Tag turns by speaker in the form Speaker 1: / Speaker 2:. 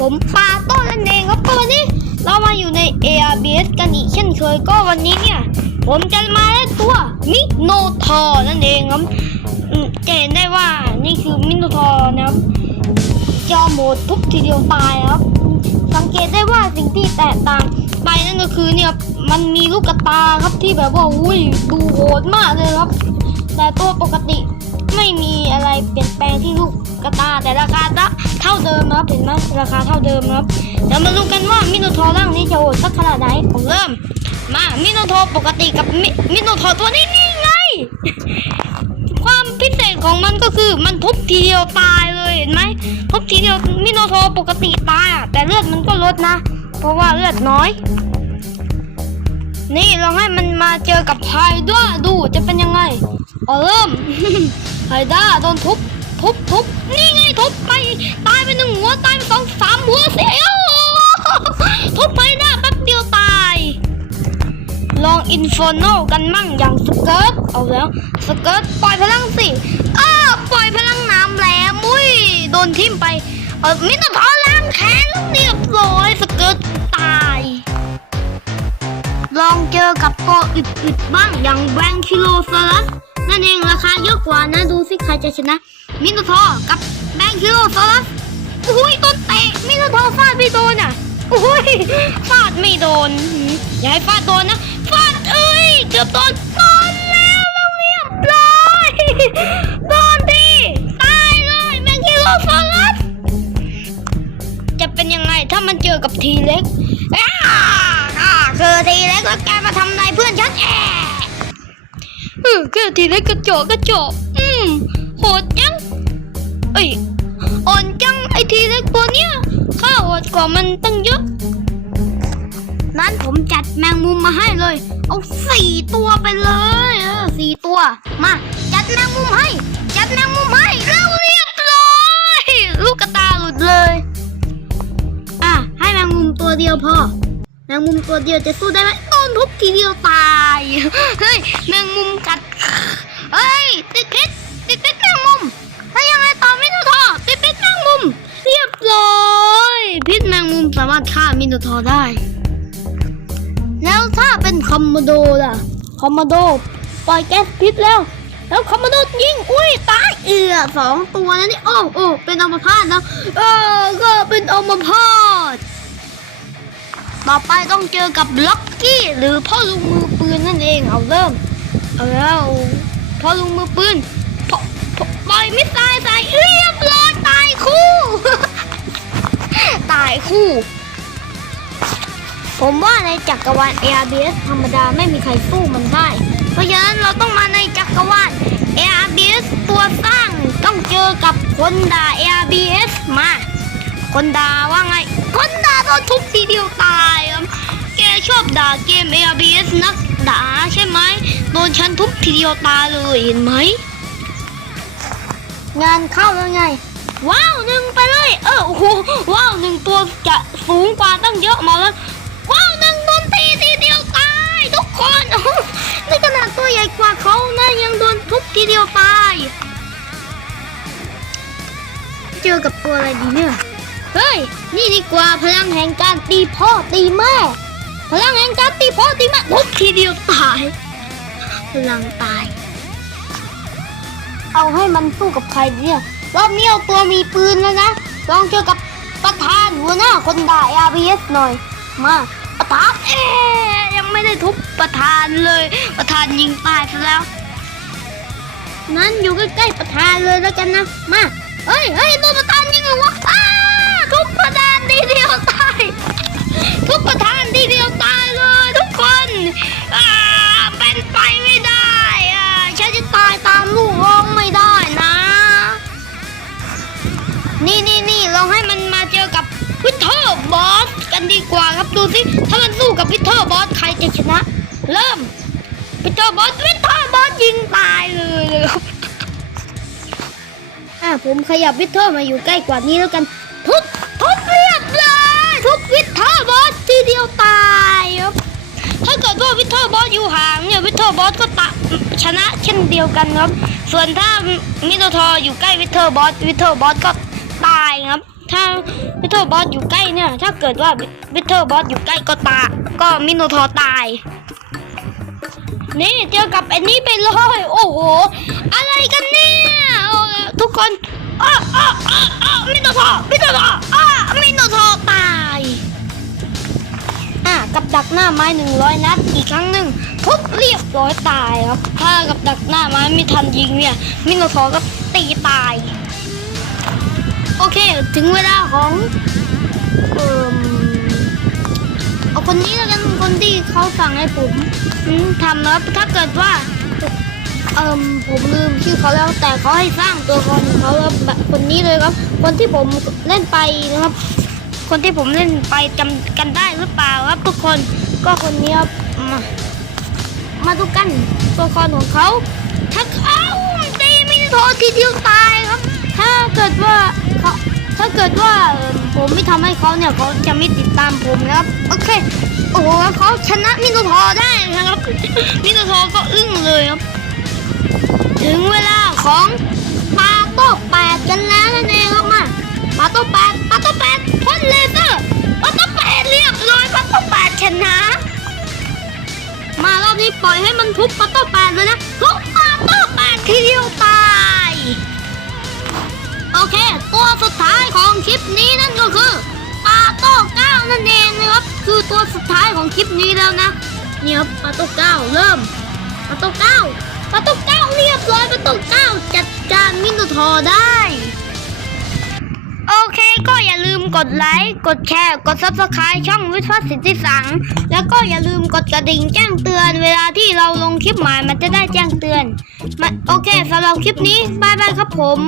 Speaker 1: ผมปาโต้นั่นเองครับก็วันนี้เรามาอยู่ใน ARBS กันอีกเช่นเคยก็วันนี้เนี่ย ผมจะมาเล่นตัวมิโนทอร์นั่นเองครับจะเห็นได้ว่านี่คือมิโนทอร์นะครับจอโหมดทุบทีเดียวตายครับ สังเกตได้ว่าสิ่งที่แตกต่างไปนั่นก็คือเนี่ยมันมีลูกกระตาครับที่แบบว่าอุ้ยดูโหดมากเลยครับ แต่ตัวปกติไม่มีอะไรเปลี่ยนแปลงที่ลูกกระตาแต่ราคาเท่าเดิมครับเห็นไหมราคาเท่าเดิมครับเดี๋ยวมาดูกันว่ามิโนทอร์ร่างนี้จะโหดสักขนาดไหนผมเริ่ม มามิโนทอร์ปกติกับมิมิโนทอร์ตัวนี้นี่ไง ความพิเศษของมันก็คือมันทุบทีเดียวตายเลยเห็นไหมทุบทีเดียวมิโนโทรปกติตายอะแต่เลือดมันก็ลดนะ เพราะว่าเลือดน้อย นี่เราให้มันมาเจอกับไฮด้าดูจะเป็นยังไงเอาเริ่มไฮด้าโดนทุบทุบทุบนี่ไงทุบไปตายไปหนึ่งหัวตายไปสองสามหัวเสียทุบไฮด้าแป๊บเดียวตายลองอินฟ r โนกันมั่งอย่างสเกิร์ตเอาแล้วสเกิร์ตปล่อยพลังสิอ้าปล่อยพลังน้ำแหลมมุ้ยโดนทิ่มไปเออมินทอร์ล้างแค้นเรียบร้อยสเกิร์ต อกับตัวอึดๆบ้างอย่างแบงคิโลซารัสนั่นเองราคาเยอะกว่านะดูสิใครจะชนะ มินทอกับแบงคิโลซารัสอุ้ยต้นเตะมินทอฟาดไม่โดนอะอุ้ยฟาดไม่โดนอย่าให้ฟาดโดนนะฟาดเอ้ยเกือบโดนโดนแล้วเรียบร้อยโดนทีตายเลยแบงคิโลซารัสจะเป็นยังไงถ้ามันเจอกับทีเล็กอ้า ข้าคือทีเล็กแล้วแกมาทำนายเพื่อนฉันแอะเออแค่ทีเล็กกระจอกกระจอกอืมโหดจังเอ้ยอ่อนจังไอทีเล็กตัวเนี้ยข้าโหดกว่ามันตั้งเยอะนั้นผมจัดแมงมุมมาให้เลย เอาสี่ตัวไปเลยเออสี่ตัว มาจัดแมงมุมให้ จัดแมงมุมให้เร็วเรียบร้อยลูกกระตาหลุดเลย อะให้แมงมุมตัวเดียวพอ แมงมุมตัวเดียวจะสู้ได้ไหมโดนทุบทีเดียวตาย เฮ้ย แมงมุมกัด เฮ้ย ติดพิษติดพิษแมงมุมถ้ายังไงต่อมิโนทอร์ติดพิษแมงมุม เรียบร้อยพิษแมงมุมสามารถฆ่ามิโนทอร์ได้ แล้วถ้าเป็นคอมโมโดล่ะ คอมโมโดปล่อยแก๊สพิษแล้ว แล้วคอมโมโดยิง อุ้ย ตาย เอือสองตัวนะนี่ โอ้โอ้เป็นอมพาตนะ เออ ก็เป็นอมพาต ต่อไปต้องเจอกับล็อกกี้หรือพ่อลุงมือปืนนั่นเองเอาเริ่ม เอาแล้วพ่อลุงมือปืนปล่อยมิสไซล์ใส่เรียบร้อยตายคู่ ตายคู่ ผมว่าในจักรวาล ARBS ธรรมดาไม่มีใครสู้มันได้ เพราะฉะนั้นเราต้องมาในจักรวาล ARBS ตัวสร้างต้องเจอกับคนด่า ARBS มา คนด่าว่าไง คนด่าโดนทุบทีเดียวตายครับแกชอบด่าเกม ARBS นักด่าใช่ไหมโดนฉันทุบทีเดียวตายเลยเห็นไหม งานเข้าแล้วไง ว้าวหนึ่งไปเลย เออโอ้โหว้าวหนึ่งตัวจะสูงกว่าตั้งเยอะมาแล้ว ว้าวหนึ่งโดนตีทีเดียวตาย ทุกคนโอ้โหนี่ขนาดตัวใหญ่กว่าเขานะยังโดนทุบทีเดียวตาย เจอกับตัวอะไรดีเนี่ยเฮ้ย นี่ดีกว่าพลังแห่งการตีพ่อตีแม่ พลังแห่งการตีพ่อตีแม่ทุบทีเดียวตาย พลังตาย เอาให้มันสู้กับใครเนี่ยรอบนี้เอาตัวมีปืนแล้วนะ ลองเจอกับประธานหัวหน้าคนด่า RBS หน่อย มาประธานเอ๊ยังไม่ได้ทุบประธานเลย ประธานยิงตายซะแล้ว นั้นอยู่ใกล้ๆประธานเลยแล้วกันนะ มา เฮ้ยเฮ้ยตัวประธานยิงหรอวะ ทุบประธานทีเดียวตาย ทุบประธานทีเดียวตายเลยทุกคนอ่าเป็นไปไม่ได้อ่าฉันจะตายตามลูกร้องไม่ได้นะ นี่นี่นี่เราให้มันมาเจอกับวิทเทอร์บอสกันดีกว่าครับดูสิถ้ามันสู้กับวิทเทอร์บอสใครจะชนะ เริ่มวิทเทอร์บอสวิทเทอร์บอสยิงตายเลยครับอะผมขยับวิทเทอร์มาอยู่ใกล้กว่านี้แล้วกัน ทุบ ทุบเรียบเลยทุบวิเทอร์บอสทีเดียวตายครับถ้าเกิดว่าวิเทอร์บอสอยู่ห่างเนี่ยวิเทอร์บอสก็ตะชนะเช่นเดียวกันครับ ส่วนถ้ามิโนทออยู่ใกล้วิเทอร์บอสวิเทอร์บอสก็ตายครับถ้าวิเทอร์บอสอยู่ใกล้เนี่ย ถ้าเกิดว่าวิเทอร์บอสอยู่ใกล้ก็ตาก็มิโนทอตาย นี่เจอกับอ้นี่ไปเลยโอ้โห อะไรกันเนี่ยทุกคน อ้าอ้าอ้าอ้ามิโนทอร์มิโนทอร์อ้ามิโนทอร์ตาย อะกับดักหน้าไม้หนึ่งร้อยนัดอีกครั้งหนึ่งทุบเรียบร้อยตายครับ ถ้ากับดักหน้าไม้ไม่ทันยิงเนี่ย มิโนทอร์ก็ตีตาย โอเค ถึงเวลาของเอ่มเอาคนนี้แล้วกันคนที่เขาสั่งให้ผมทำนะถ้าเกิดว่า เอ่มผมลืมชื่อเขาแล้วแต่เขาให้สร้างตัวละครของเขาแบบคนนี้เลยครับ คนที่ผมเล่นไปนะครับ คนที่ผมเล่นไปจำกันได้หรือเปล่าครับ ทุกคนก็คนนี้ครับมามาดูกันตัวละครของเขาถ้าเขาตีมินโททีเดียวตายครับ ถ้าเกิดว่าเขาถ้าเกิดว่าผมไม่ทำให้เขาเนี่ยเขาจะไม่ติดตามผมนะครับ โอเค โอ้โหเขาชนะมินโทรได้นะครับมินโทรก็อึ้งเลยครับ ถึงเวลาของปาโต้แปดกันแล้วนั่นเองครับมาปาโต้แปดปาโต้แปดพ่นเลเซอร์ปาโต้แปดเรียบร้อยปาโต้แปดชนะ มารอบนี้ปล่อยให้มันทุบปาโต้แปดเลยนะทุบปาโต้แปดทีเดียวตายโอเค ตัวสุดท้ายของคลิปนี้นั่นก็คือปาโต้เก้านั่นเองนะครับคือตัวสุดท้ายของคลิปนี้แล้วนะเนี่ยครับปาโต้เก้าเริ่มประตูเก้าประตูเก้า เรียบร้อยประตูเก้าจัดการมินุทอร์ได้ โอเคก็อย่าลืมกดไลค์ กดแชร์ กด subscribe ช่องวิทยาสิทธิสัง แล้วก็อย่าลืมกดกระดิ่งแจ้งเตือน เวลาที่เราลงคลิปใหม่มันจะได้แจ้งเตือนมาโอเคสำหรับคลิปนี้บายบายครับผม